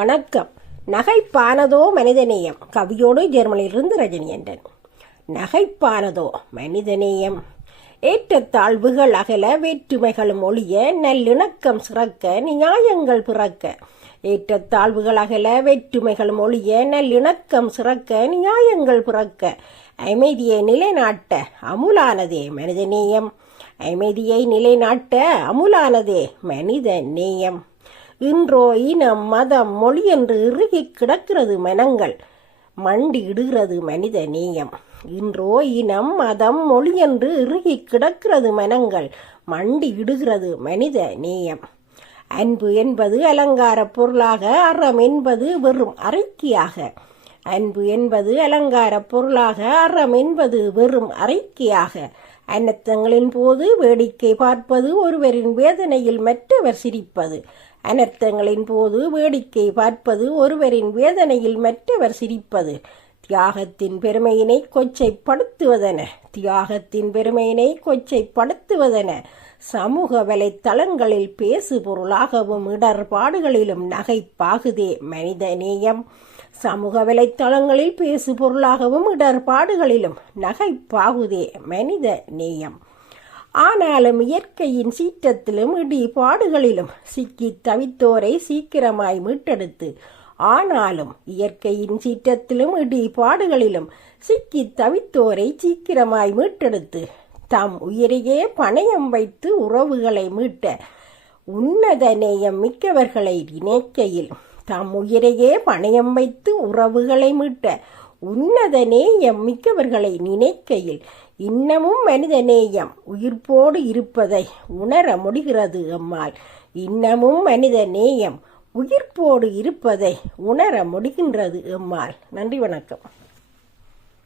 வணக்கம். நகைப்பானதோ மனிதநேயம். கவியோடு ஜெர்மனியிலிருந்து ரஜினியண்டன் நகைப்பானதோ மனிதநேயம். ஏற்றத்தாழ்வுகள் அகல வேற்றுமைகளும் ஒழிய நல்லிணக்கம் சிறக்க நியாயங்கள் பிறக்க. ஏற்றத்தாழ்வுகள் அகல வேற்றுமைகளும் ஒழிய நல்லிணக்கம் சிறக்க நியாயங்கள் பிறக்க. அமைதியை நிலைநாட்ட அமுலானதே மனிதநேயம். அமைதியை நிலைநாட்ட அமுலானதே மனித நேயம் இன்றோ இனம் மதம் மொழி என்று இறுகி கிடக்கிறது மனங்கள். மண்டி இடுகிறது மனித நேயம். இன்றோ இனம் மதம் மொழி என்று இறுகி கிடக்கிறது மனங்கள். மண்டி இடுகிறது மனித நேயம். அன்பு என்பது அலங்கார பொருளாக அறம் என்பது வெறும் அறிக்கையாக. அன்பு என்பது அலங்கார பொருளாக அறம் என்பது வெறும் அறிக்கையாக. அனர்த்தங்களின் போது வேடிக்கை பார்ப்பது ஒருவரின் வேதனையில் மற்றவர் சிரிப்பது. அனர்த்தங்களின் போது வேடிக்கை பார்ப்பது ஒருவரின் வேதனையில் மற்றவர் சிரிப்பது. தியாகத்தின் பெருமையினை கொச்சைப்படுத்துவதென தியாகத்தின் பெருமையினை கொச்சைப்படுத்துவதென சமூக வலைத்தளங்களில் பேசு பொருளாகவும் இடர்பாடுகளிலும் நகைப்பாகுதே மனித நேயம். சமூக வலைத்தளங்களில் பேசு பொருளாகவும் இடர்பாடுகளிலும் நகைப்பாகுதே மனித நேயம். ஆனாலும் இயற்கையின் சீற்றத்திலும் இடி பாடுகளிலும் சிக்கி தவித்தோரை சீக்கிரமாய் மீட்டெடுத்து ஆனாலும் இயற்கையின் சீற்றத்திலும் இடி பாடுகளிலும் சிக்கி தவித்தோரை சீக்கிரமாய் மீட்டெடுத்து தம் உயிரையே பணயம் வைத்து உறவுகளை மீட்ட உன்னத நேயம் மிக்கவர்களை நினைக்கையில் தம் உயிரையே பணயம் வைத்து உறவுகளை மீட்ட உன்னத நேயம் மிக்கவர்களை நினைக்கையில் இன்னமும் மனித நேயம் உயிர்ப்போடு இருப்பதை உணர முடிகிறது எம்மால் இன்னமும் மனித நேயம் உயிர்ப்போடு இருப்பதை உணர முடிகின்றது எம்மால் நன்றி வணக்கம்.